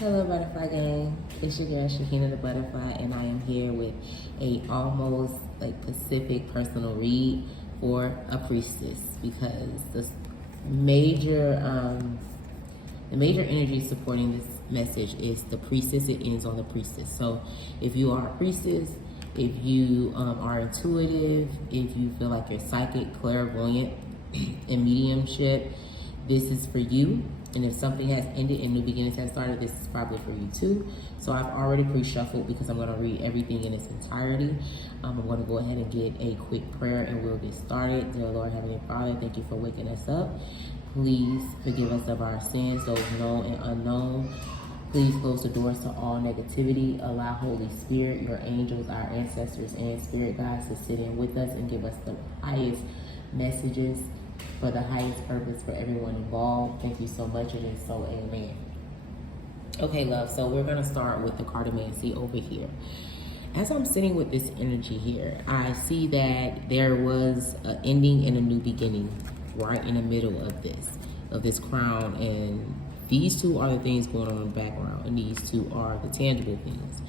Hello, Butterfly Gang. It's your girl Shakina the Butterfly, and I am here with a almost like Pacific personal read for a priestess because major the major energy supporting this message is the priestess. It ends on the priestess. So if you are a priestess, if you are intuitive, if you feel like you're psychic, clairvoyant, and mediumship, this is for you. And if something has ended and new beginnings have started, this is probably for you too. So I've already pre-shuffled because I'm going to read everything in its entirety. I'm going to go ahead and get a quick prayer and we'll get started. Dear Lord, Heavenly Father, thank you for waking us up. Please forgive us of our sins, those known and unknown. Please close the doors to all negativity. Allow Holy Spirit, your angels, our ancestors, and spirit guides to sit in with us and give us the highest messages for the highest purpose for everyone involved. Thank you so much. It is so, amen. Okay, love, so we're going to start with the Cartomancy over here. As I'm sitting with this energy here, I see that there was an ending and a new beginning right in the middle of this crown, and these two are the things going on in the background, and these two are the tangible things.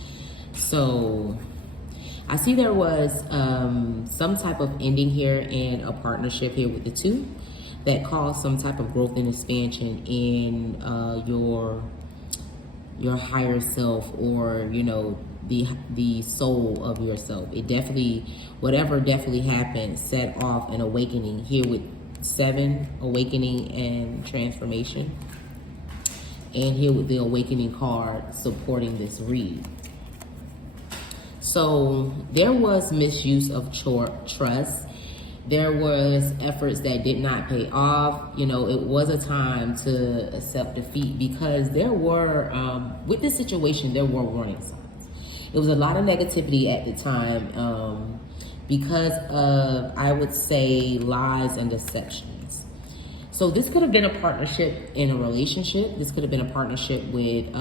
So I see there was some type of ending here and a partnership here with the two that caused some type of growth and expansion in your higher self, or the soul of yourself. It definitely, whatever definitely happened, set off an awakening here with 7, awakening and transformation, and here with the awakening card supporting this read. So there was misuse of trust. There was efforts that did not pay off. It was a time to accept defeat because there were, with this situation, there were warning signs. It was a lot of negativity at the time because of, I would say, lies and deceptions. So this could have been a partnership in a relationship. This could have been a partnership with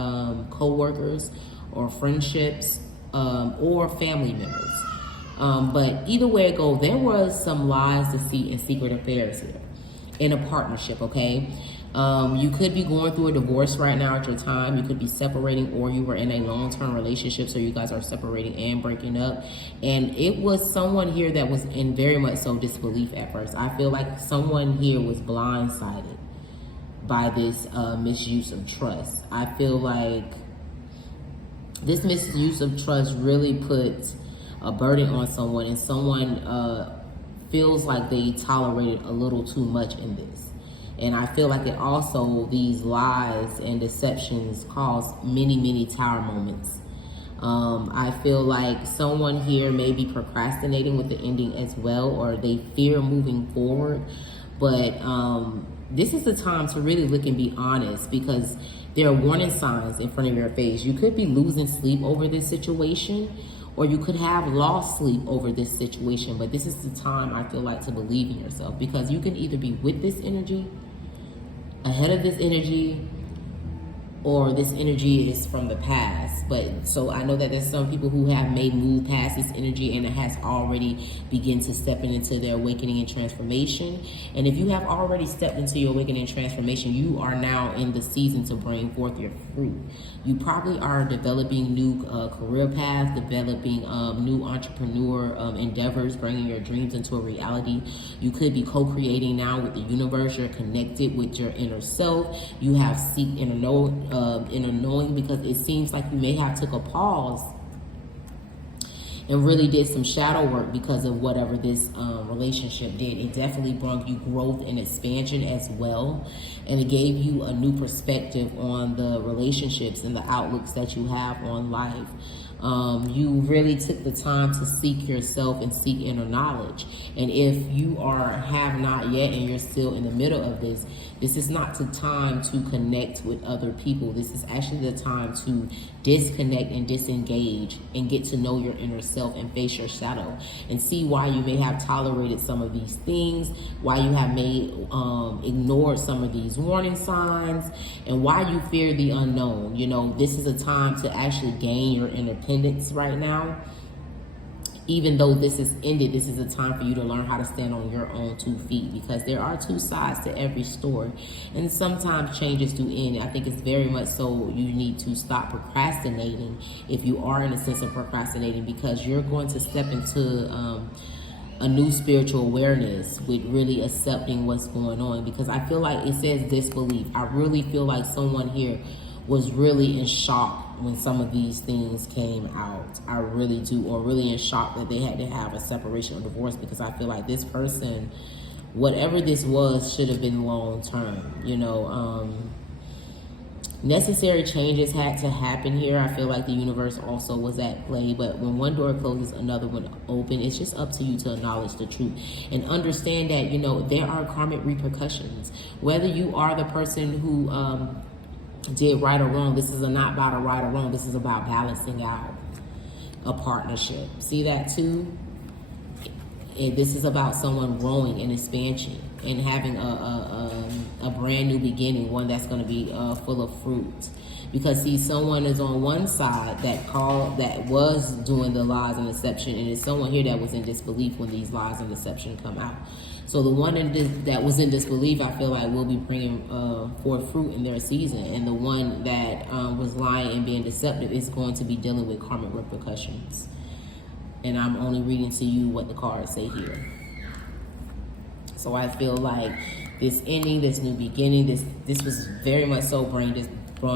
co-workers or friendships or family members. But either way it goes, there was some lies, deceit, and secret affairs here in a partnership, okay? You could be going through a divorce right now at your time. You could be separating, or you were in a long-term relationship, so you guys are separating and breaking up. And it was someone here that was in very much so disbelief at first. I feel like someone here was blindsided by this misuse of trust. I feel like this misuse of trust really puts a burden on someone, and someone feels like they tolerated a little too much in this. And I feel like it also, these lies and deceptions cause many, many tower moments. I feel like someone here may be procrastinating with the ending as well, or they fear moving forward. But this is the time to really look and be honest, because there are warning signs in front of your face. You could be losing sleep over this situation, or you could have lost sleep over this situation. But this is the time, I feel like, to believe in yourself, because you can either be with this energy, ahead of this energy, or this energy is from the past. But so I know that there's some people who have made move past this energy, and it has already begun to step into their awakening and transformation. And if you have already stepped into your awakening and transformation, you are now in the season to bring forth your fruit. You probably are developing new career paths, developing new entrepreneur endeavors, bringing your dreams into a reality. You could be co-creating now with the universe. You're connected with your inner self. You have seek inner knowing, because it seems like you may have took a pause and really did some shadow work because of whatever this relationship did. It definitely brought you growth and expansion as well. And it gave you a new perspective on the relationships and the outlooks that you have on life. You really took the time to seek yourself and seek inner knowledge. And if you have not yet, and you're still in the middle of this, this is not the time to connect with other people. This is actually the time to disconnect and disengage and get to know your inner self and face your shadow and see why you may have tolerated some of these things, why you have ignored some of these warning signs, and why you fear the unknown. This is a time to actually gain your independence right now. even though this is ended, this is a time for you to learn how to stand on your own 2 feet, because there are 2 sides to every story. And sometimes changes do end. I think it's very much so you need to stop procrastinating if you are in a sense of procrastinating, because you're going to step into a new spiritual awareness with really accepting what's going on. Because I feel like it says disbelief. I really feel like someone here was really in shock when some of these things came out. I really do. Or really in shock that they had to have a separation or divorce, because I feel like this person, whatever this was, should have been long term. You know, necessary changes had to happen here. I feel like the universe also was at play, but when one door closes, another one open. It's just up to you to acknowledge the truth and understand that, you know, there are karmic repercussions. Whether you are the person who did right or wrong, this is not about a right or wrong. This is about balancing out a partnership. See that too? And this is about someone growing and expansion and having a brand new beginning, one that's going to be full of fruit. Because see, someone is on one side that was doing the lies and deception, and it's someone here that was in disbelief when these lies and deception come out. So the one that was in disbelief, I feel like, will be bringing forth fruit in their season, and the one that was lying and being deceptive is going to be dealing with karmic repercussions. And I'm only reading to you what the cards say here. So I feel like this ending, this new beginning, this was very much so bringing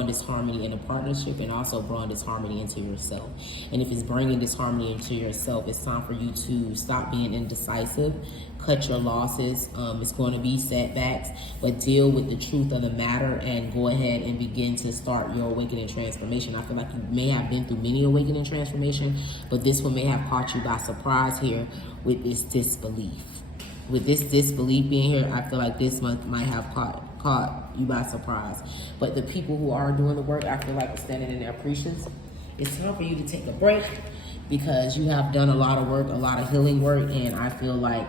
disharmony in a partnership, and also bringing disharmony into yourself. And if it's bringing disharmony into yourself, it's time for you to stop being indecisive, cut your losses. It's going to be setbacks, but deal with the truth of the matter and go ahead and begin to start your awakening transformation. I feel like you may have been through many awakening transformation, but this one may have caught you by surprise here with this disbelief. With this disbelief being here, I feel like this month might have caught you by surprise. But the people who are doing the work, I feel like, are standing in their precious. It's time for you to take a break, because you have done a lot of work, a lot of healing work, and I feel like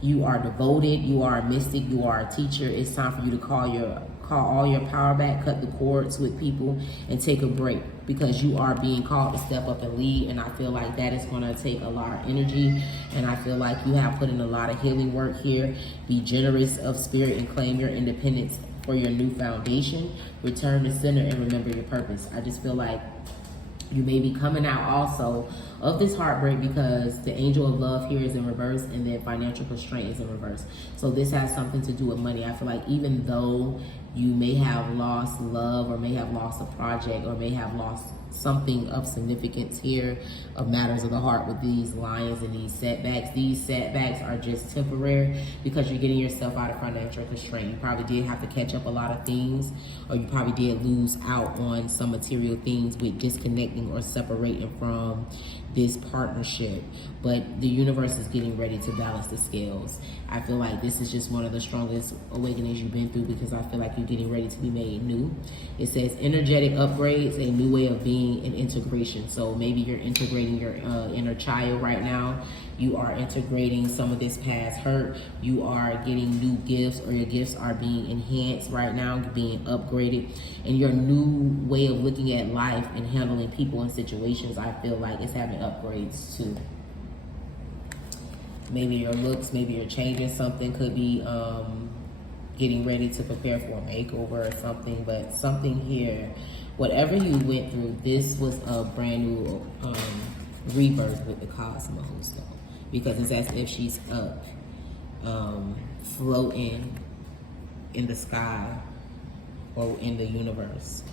you are devoted, you are a mystic, you are a teacher. It's time for you to call all your power back, cut the cords with people, and take a break, because you are being called to step up and lead. And I feel like that is going to take a lot of energy, and I feel like you have put in a lot of healing work here. Be generous of spirit and claim your independence for your new foundation. Return to center and remember your purpose. I just feel like you may be coming out also of this heartbreak, because the angel of love here is in reverse, and then financial constraint is in reverse. So this has something to do with money. I feel like even though you may have lost love, or may have lost a project, or may have lost something of significance here of matters of the heart with these lions and these setbacks are just temporary, because you're getting yourself out of financial constraint. You probably did have to catch up a lot of things, or you probably did lose out on some material things with disconnecting or separating from this partnership. But the universe is getting ready to balance the scales. I feel like this is just one of the strongest awakenings you've been through, because I feel like you're getting ready to be made new. It says energetic upgrades, a new way of being, and integration. So maybe you're integrating your inner child right now. You are integrating some of this past hurt. You are getting new gifts, or your gifts are being enhanced right now, being upgraded. And your new way of looking at life and handling people and situations, I feel like it's having upgrades too. Maybe your looks, maybe you're changing something. Could be getting ready to prepare for a makeover or something. But something here, whatever you went through, this was a brand new rebirth with the cosmos, though. Because it's as if she's up, floating in the sky or in the universe.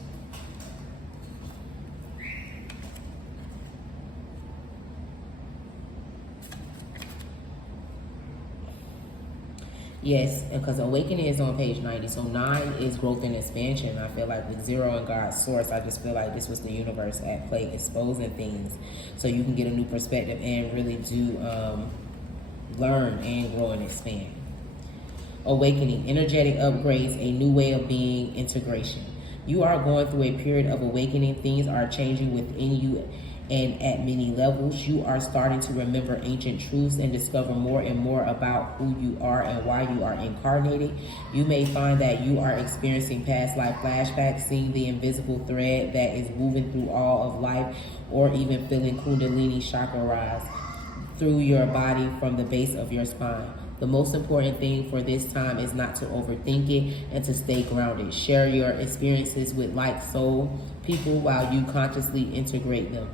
Yes, because awakening is on page 90. So 9 is growth and expansion. I feel like with 0 and God's source, I just feel like this was the universe at play, exposing things so you can get a new perspective and really do learn and grow and expand. Awakening, energetic upgrades, a new way of being, integration. You are going through a period of awakening. Things are changing within you, and at many levels, you are starting to remember ancient truths and discover more and more about who you are and why you are incarnated. You may find that you are experiencing past life flashbacks, seeing the invisible thread that is woven through all of life, or even feeling Kundalini chakra rise. through your body from the base of your spine. The most important thing for this time is not to overthink it and to stay grounded. Share your experiences with like soul people while you consciously integrate them.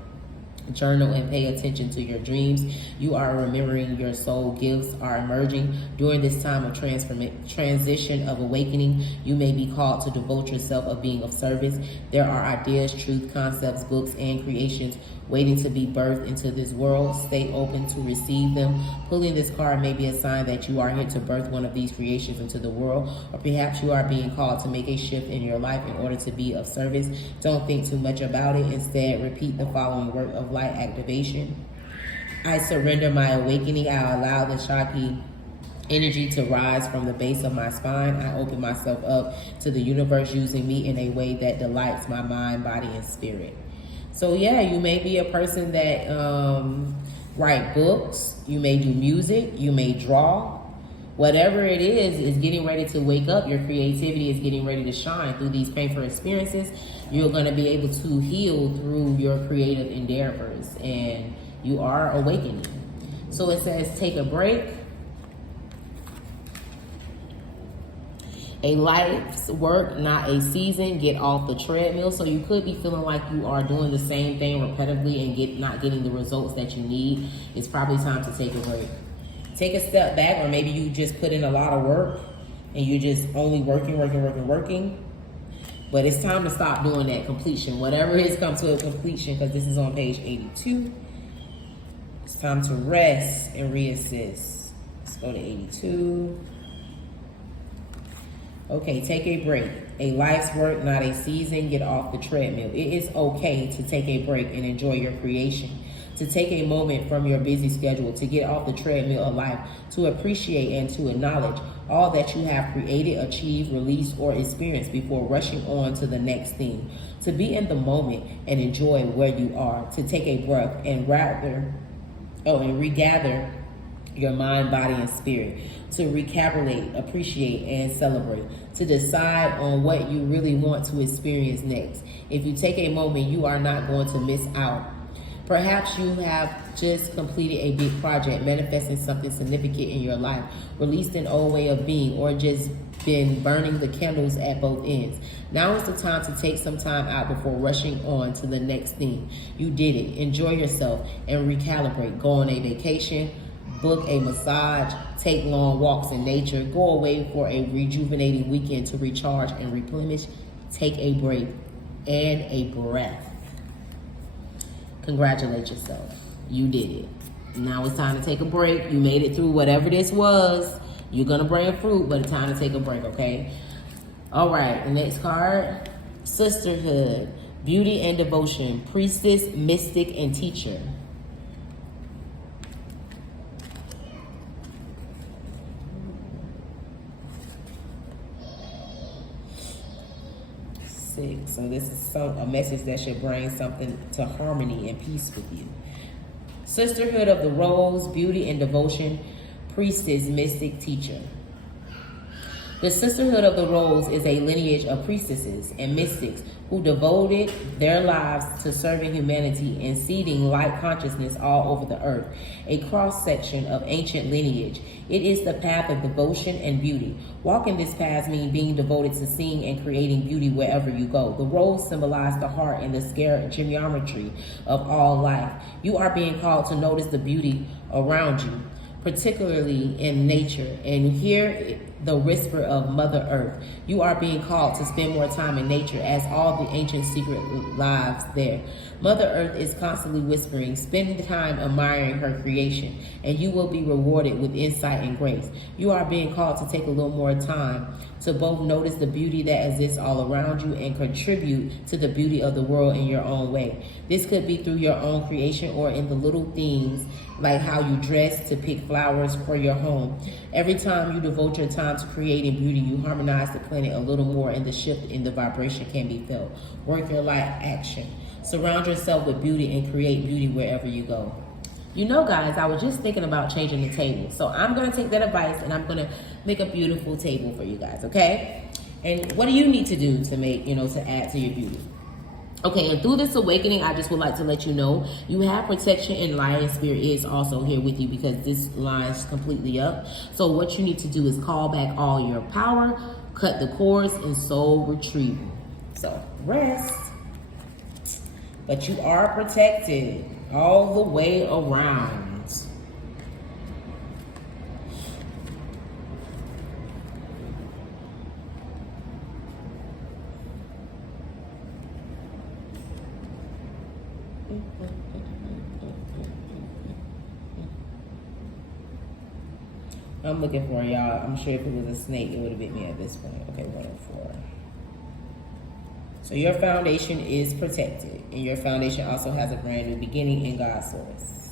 Journal and pay attention to your dreams. You are remembering your soul gifts are emerging. During this time of transition of awakening, you may be called to devote yourself of being of service. There are ideas, truth, concepts, books, and creations waiting to be birthed into this world. Stay open to receive them. Pulling this card may be a sign that you are here to birth one of these creations into the world, or perhaps you are being called to make a shift in your life in order to be of service. Don't think too much about it. Instead, repeat the following word of light activation. I surrender my awakening. I allow the Shakti energy to rise from the base of my spine. I open myself up to the universe using me in a way that delights my mind, body, and spirit. So yeah, you may be a person that write books, you may do music, you may draw. Whatever it is getting ready to wake up. Your creativity is getting ready to shine through these painful experiences. You're going to be able to heal through your creative endeavors, and you are awakening. So it says, take a break. A life's work, not a season. Get off the treadmill. So you could be feeling like you are doing the same thing repetitively and not getting the results that you need. It's probably time to take a break. Take a step back, or maybe you just put in a lot of work and you're just only working. But it's time to stop doing that completion. Whatever it is, come to a completion, because this is on page 82. It's time to rest and reassess. Let's go to 82. Okay, take a break. A life's work, not a season. Get off the treadmill. It is okay to take a break and enjoy your creation. To take a moment from your busy schedule to get off the treadmill of life, to appreciate and to acknowledge all that you have created, achieved, released, or experienced before rushing on to the next thing. To be in the moment and enjoy where you are. To take a breath and regather your mind, body, and spirit. To recapitulate, appreciate, and celebrate. To decide on what you really want to experience next. If you take a moment, you are not going to miss out. Perhaps you have just completed a big project, manifesting something significant in your life, released an old way of being, or just been burning the candles at both ends. Now is the time to take some time out before rushing on to the next thing. You did it. Enjoy yourself and recalibrate. Go on a vacation, book a massage, take long walks in nature, go away for a rejuvenating weekend to recharge and replenish. Take a break and a breath. Congratulate yourself. You did it. Now it's time to take a break. You made it through whatever this was. You're going to bring fruit, but it's time to take a break, okay? All right, the next card, sisterhood, beauty and devotion, priestess, mystic, and teacher. So this is a message that should bring something to harmony and peace with you. Sisterhood of the Rose, beauty and devotion, priestess, mystic, teacher. The Sisterhood of the Rose is a lineage of priestesses and mystics who devoted their lives to serving humanity and seeding light consciousness all over the earth. A cross-section of ancient lineage. It is the path of devotion and beauty. Walking this path means being devoted to seeing and creating beauty wherever you go. The rose symbolizes the heart and the sacred geometry of all life. You are being called to notice the beauty around you, particularly in nature, and hear the whisper of Mother Earth. You are being called to spend more time in nature, as all the ancient secret lives there. Mother Earth is constantly whispering. Spend time admiring her creation, and you will be rewarded with insight and grace. You are being called to take a little more time to both notice the beauty that exists all around you and contribute to the beauty of the world in your own way. This could be through your own creation or in the little things like how you dress, to pick flowers for your home. Every time you devote your time to creating beauty, you harmonize the planet a little more, and the shift in the vibration can be felt. Work your life action. Surround yourself with beauty and create beauty wherever you go. You know, guys, I was just thinking about changing the table. So I'm going to take that advice and I'm going to make a beautiful table for you guys, okay? And what do you need to do to make, to add to your beauty? Okay, and through this awakening, I just would like to let you know you have protection, and Lion Spirit is also here with you because this lines completely up. So what you need to do is call back all your power, cut the cords, and soul retrieval. So rest. But you are protected all the way around. I'm looking for y'all. I'm sure if it was a snake, it would have bit me at this point. Okay, 104. So your foundation is protected, and your foundation also has a brand new beginning in God's source.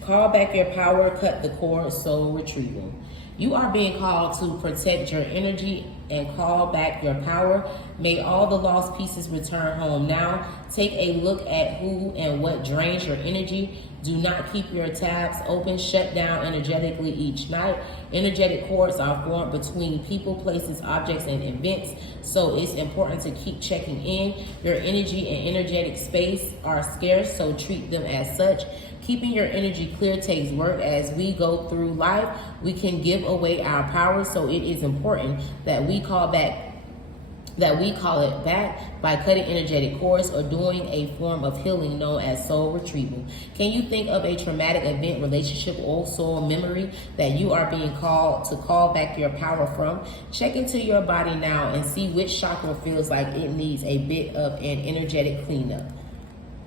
Call back your power, cut the cord, soul retrieval. You are being called to protect your energy and call back your power. May all the lost pieces return home now. Take a look at who and what drains your energy. Do not keep your tabs open. Shut down energetically each night. Energetic cords are formed between people, places, objects, and events. So it's important to keep checking in. Your energy and energetic space are scarce, so treat them as such. Keeping your energy clear takes work. As we go through life, we can give away our power, so it is important that we call it back by cutting energetic cords or doing a form of healing known as soul retrieval. Can you think of a traumatic event, relationship, or soul memory that you are being called to call back your power from? Check into your body now and see which chakra feels like it needs a bit of an energetic cleanup.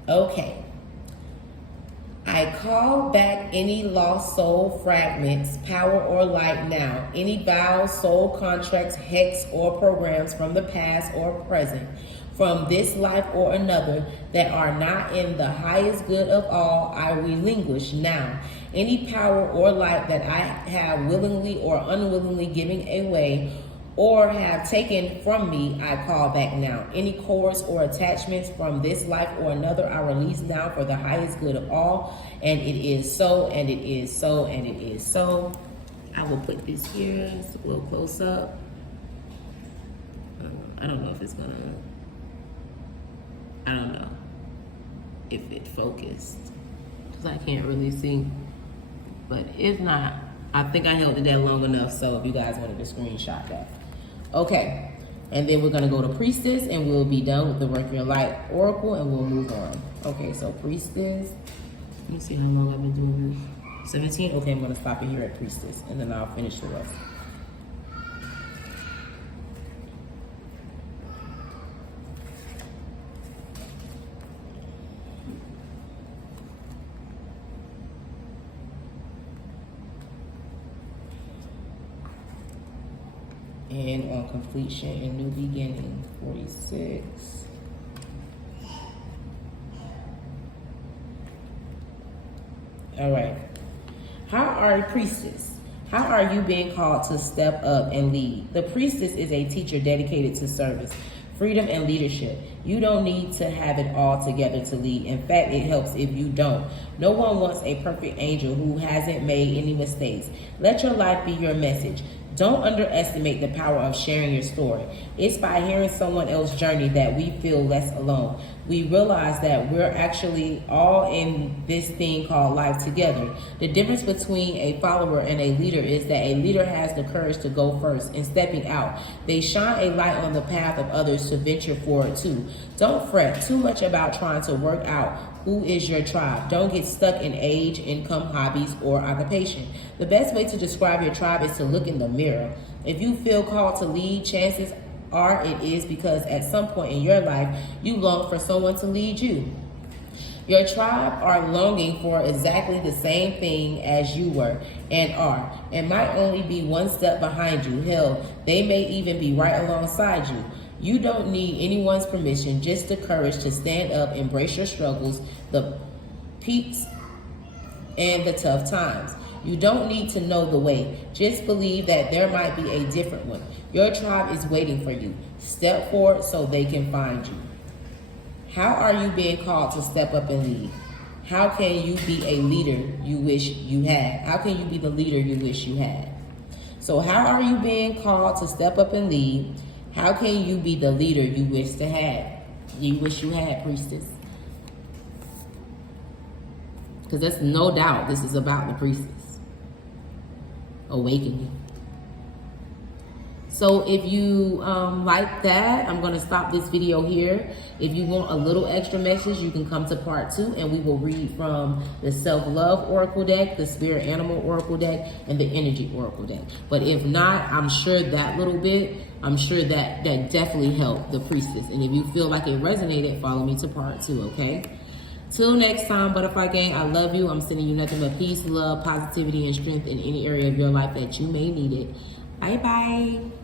Okay. I call back any lost soul fragments, power, or light now. Any vows, soul contracts, hex, or programs from the past or present, from this life or another, that are not in the highest good of all, I relinquish now. Any power or light that I have willingly or unwillingly given away or have taken from me, I call back now. Any cords or attachments from this life or another, I release now for the highest good of all. And it is so, and it is so, and it is so. I will put this here, just a little close up. I don't know if it's gonna, I don't know if it focused, because I can't really see. But if not, I think I held it there long enough, so if you guys wanted to screenshot that. Okay, and then we're going to go to Priestess, and we'll be done with the Work Your Light Oracle, and we'll move on. Okay, so Priestess, let me see how long I've been doing this. 17? Okay, I'm going to stop it here at Priestess, and then I'll finish the rest. And on completion and new beginning, 46. All right. How are you, Priestess? How are you being called to step up and lead? The Priestess is a teacher dedicated to service, freedom, and leadership. You don't need to have it all together to lead. In fact, it helps if you don't. No one wants a perfect angel who hasn't made any mistakes. Let your life be your message. Don't underestimate the power of sharing your story. It's by hearing someone else's journey that we feel less alone. We realize that we're actually all in this thing called life together. The difference between a follower and a leader is that a leader has the courage to go first and stepping out. They shine a light on the path of others to venture forward too. Don't fret too much about trying to work out who is your tribe. Don't get stuck in age, income, hobbies, or occupation. The best way to describe your tribe is to look in the mirror. If you feel called to lead, chances are it is because at some point in your life, you long for someone to lead you. Your tribe are longing for exactly the same thing as you were and are, and might only be one step behind you. Hell, they may even be right alongside you. You don't need anyone's permission, just the courage to stand up, embrace your struggles, the peaks and the tough times. You don't need to know the way. Just believe that there might be a different one. Your tribe is waiting for you. Step forward so they can find you. How are you being called to step up and lead? How can you be a leader you wish you had? How can you be the leader you wish you had? So how are you being called to step up and lead? How can you be the leader you wish to have? you wish you had, Priestess. Because there's no doubt this is about the Priestess. Awakening. So if you like that, I'm going to stop this video here. If you want a little extra message, you can come to part 2, and we will read from the Self-Love Oracle deck, the Spirit Animal Oracle deck, and the Energy Oracle deck. But if not, I'm sure that little bit, I'm sure that definitely helped the Priestess. And if you feel like it resonated, follow me to part 2, okay? Till next time, Butterfly Gang, I love you. I'm sending you nothing but peace, love, positivity, and strength in any area of your life that you may need it. Bye-bye.